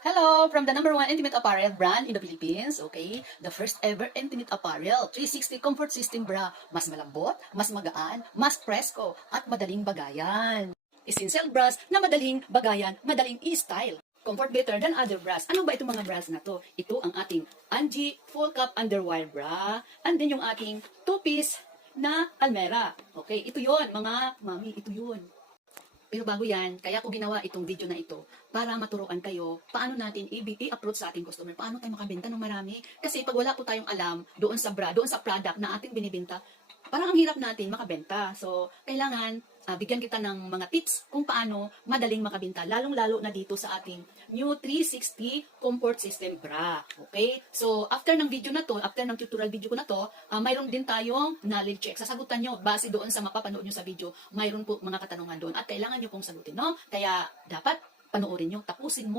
Hello, from the number one intimate apparel brand in the Philippines, okay? The first ever intimate apparel, 360 comfort system bra. Mas malambot, mas magaan, mas presko, at madaling bagayan. Essential bras na madaling bagayan, madaling i-style. Comfort better than other bras. Ano ba itong mga bras na to? Ito ang ating Angie Full Cup Underwire Bra. And then yung aking two-piece na Almera. Okay, ito yon mga mami, ito yun. Pero bago yan, kaya ko ginawa itong video na ito para maturuan kayo paano natin i-approach sa ating customer, paano tayo makabenta ng marami. Kasi pag wala po tayong alam doon sa bra, doon sa product na ating binibenta, parang ang hirap natin makabenta. So, kailangan bigyan kita ng mga tips kung paano madaling makabenta, lalong-lalo na dito sa ating new 360 comfort system bra. Okay? So, after ng video na to, after ng tutorial video ko na to, mayroon din tayong knowledge check. Sasagutan nyo, base doon sa mapapanood nyo sa video, mayroon po mga katanungan doon at kailangan nyo pong sagutin, no? Kaya, dapat panoorin nyo, tapusin mo